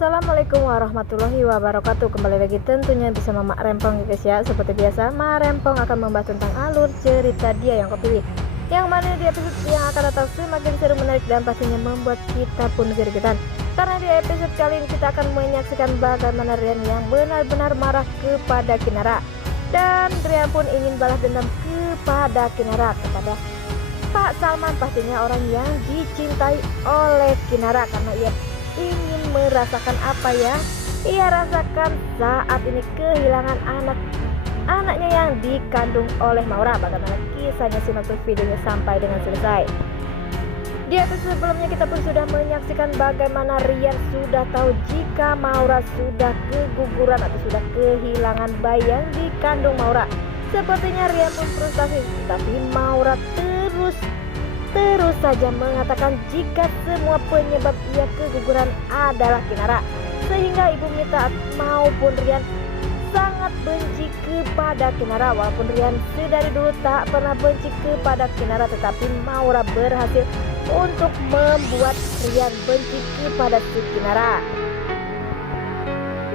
Assalamualaikum warahmatullahi wabarakatuh. Kembali lagi tentunya bersama Mak Rempong ya guys ya. Seperti biasa Mak Rempong akan membahas tentang alur cerita dia yang kau pilih, yang mana di episode yang akan datang semakin seru, menarik, dan pastinya membuat kita pun gregetan. Karena di episode kali ini kita akan menyaksikan bagaimana Rian yang benar-benar marah kepada Kinara, dan Rian pun ingin balas dendam kepada Kinara, kepada Pak Salman, pastinya orang yang dicintai oleh Kinara, karena ia ingin merasakan apa ya ia rasakan saat ini, kehilangan anaknya yang dikandung oleh Maura. Bagaimana kisahnya, simak terus videonya sampai dengan selesai. Di episode sebelumnya kita pun sudah menyaksikan bagaimana Rian sudah tahu jika Maura sudah keguguran atau sudah kehilangan bayi yang dikandung Maura. Sepertinya Rian pun frustasi, tapi Maura terus saja mengatakan jika semua penyebab ia keguguran adalah Kinara, sehingga Ibu Mita maupun Rian sangat benci kepada Kinara. Walaupun Rian sedari dulu tak pernah benci kepada Kinara, tetapi Maura berhasil untuk membuat Rian benci kepada si Kinara.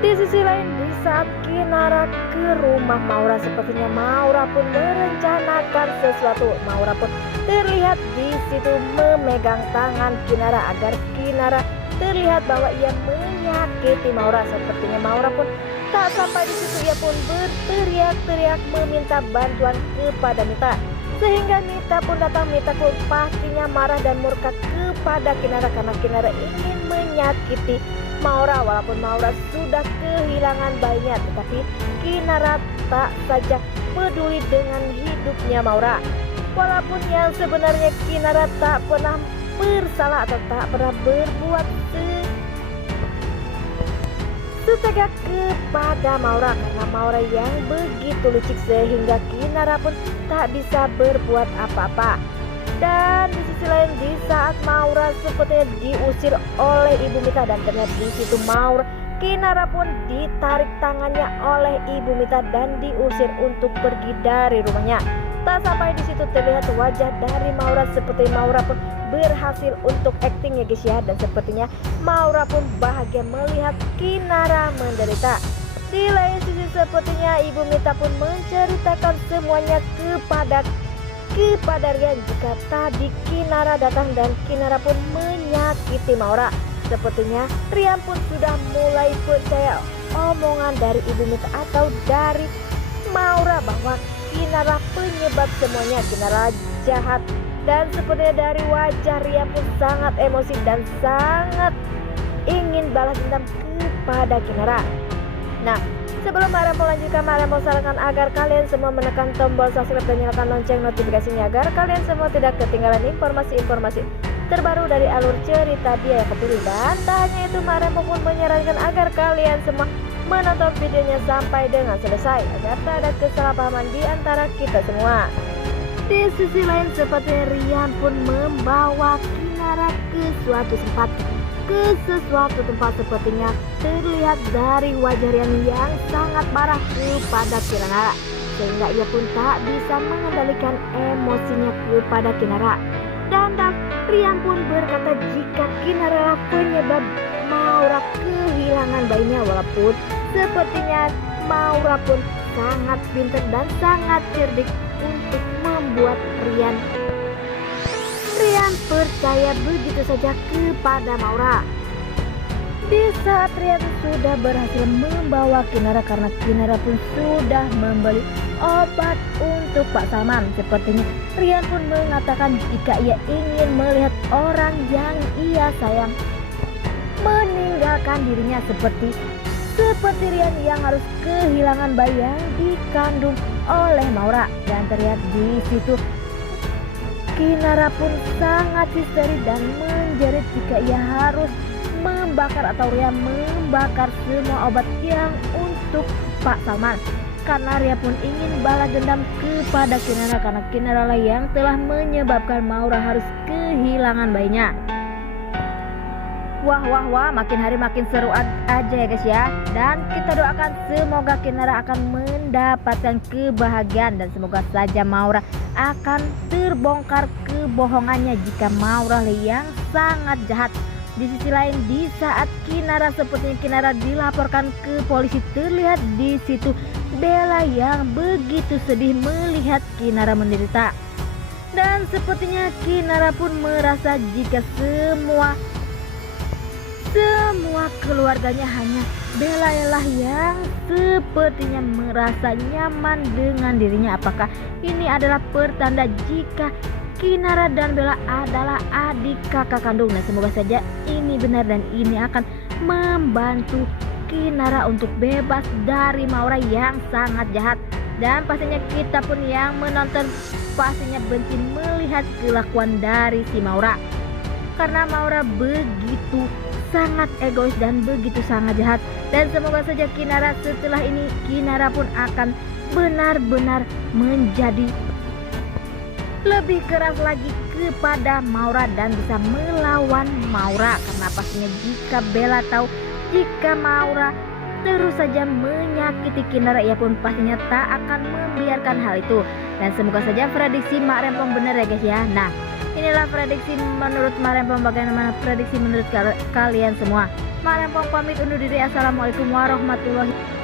Di sisi lain, di saat Kinara ke rumah Maura, sepertinya Maura pun merencanakan sesuatu. Maura pun terlihat di situ memegang tangan Kinara agar Kinara terlihat bahwa ia menyakiti Maura. Sepertinya Maura pun tak sampai di situ, ia pun berteriak-teriak meminta bantuan kepada Mita, sehingga Mita pun datang. Mita pun pastinya marah dan murka kepada Kinara karena Kinara ingin menyakiti Maura. Walaupun Maura sudah kehilangan bayinya, tetapi Kinara tak saja peduli dengan hidupnya Maura. Walaupun yang sebenarnya Kinara tak pernah bersalah atau tak pernah berbuat setega kepada Maura, karena Maura yang begitu licik sehingga Kinara pun tak bisa berbuat apa-apa. Dan di sisi lain, di saat Maura sepertinya diusir oleh Ibu Mita, dan ternyata di situ Kinara pun ditarik tangannya oleh Ibu Mita dan diusir untuk pergi dari rumahnya. Tak sampai di situ terlihat wajah dari Maura, seperti Maura pun berhasil untuk acting ya guys ya, dan sepertinya Maura pun bahagia melihat Kinara menderita. Di lain sisi, sepertinya Ibu Mita pun menceritakan semuanya kepada Rian jika tadi Kinara datang dan Kinara pun menyakiti Maura. Sepertinya Rian pun sudah mulai percaya omongan dari Ibu Mita atau dari Maura bahwa Kinara penyebab semuanya, Kinara jahat. Dan sepertinya dari wajah Rian pun sangat emosi dan sangat ingin balas dendam kepada Kinara. Nah, sebelum Mak Rempong lanjutkan, Mak Rempong sarankan agar kalian semua menekan tombol subscribe dan nyalakan lonceng notifikasinya agar kalian semua tidak ketinggalan informasi-informasi terbaru dari alur cerita dia yang kepilih. Dan tak hanya itu, Mak Rempong pun menyarankan agar kalian semua menonton videonya sampai dengan selesai agar tak ada kesalahpahaman di antara kita semua. Di sisi lain, seperti Rian pun membawa Kinara ke sesuatu tempat sepertinya terlihat dari wajah Rian yang sangat marah kepada Kinara, sehingga ia pun tak bisa mengendalikan emosinya kepada Kinara. Dan Rian pun berkata jika Kinara penyebab Maura kehilangan bayinya. Walaupun sepertinya Maura pun sangat pintar dan sangat cerdik untuk membuat Rian percaya begitu saja kepada Maura. Di saat Rian sudah berhasil membawa Kinara, karena Kinara pun sudah membeli obat untuk Pak Salman, sepertinya Rian pun mengatakan jika ia ingin melihat orang yang ia sayang meninggalkan dirinya, seperti Rian yang harus kehilangan bayi yang dikandung oleh Maura. Dan terlihat di situ Kinara pun sangat histeri dan menjerit jika ia harus membakar atau Rian membakar semua obat yang untuk Pak Salman, karena Rian pun ingin balas dendam kepada Kinara, karena Kinara lah yang telah menyebabkan Maura harus kehilangan bayinya. Wah, makin hari makin seru aja ya guys ya. Dan kita doakan semoga Kinara akan mendapatkan kebahagiaan, dan semoga saja Maura akan terbongkar kebohongannya jika Maura yang sangat jahat Di sisi lain, di saat Kinara sepertinya Kinara dilaporkan ke polisi, terlihat di situ Bella yang begitu sedih melihat Kinara menderita. Dan sepertinya Kinara pun merasa jika semua keluarganya hanya Bella lah yang sepertinya merasa nyaman dengan dirinya. Apakah ini adalah pertanda jika Kinara dan Bella adalah adik kakak kandung? Nah, semoga saja ini benar dan ini akan membantu Kinara untuk bebas dari Maura yang sangat jahat. Dan pastinya kita pun yang menonton pastinya benci melihat kelakuan dari si Maura, karena Maura begitu sangat egois dan begitu sangat jahat. Dan semoga saja Kinara setelah ini Kinara pun akan benar-benar menjadi lebih keras lagi kepada Maura dan bisa melawan Maura. Karena pastinya jika Bella tahu jika Maura terus saja menyakiti Kinara, ia pun pastinya tak akan membiarkan hal itu. Dan semoga saja prediksi Mak Rempong benar ya guys ya. Nah, inilah prediksi menurut Mak Rempong. Bagaimana prediksi menurut kalian semua? Mak Rempong pamit undur diri. Assalamualaikum warahmatullahi wabarakatuh.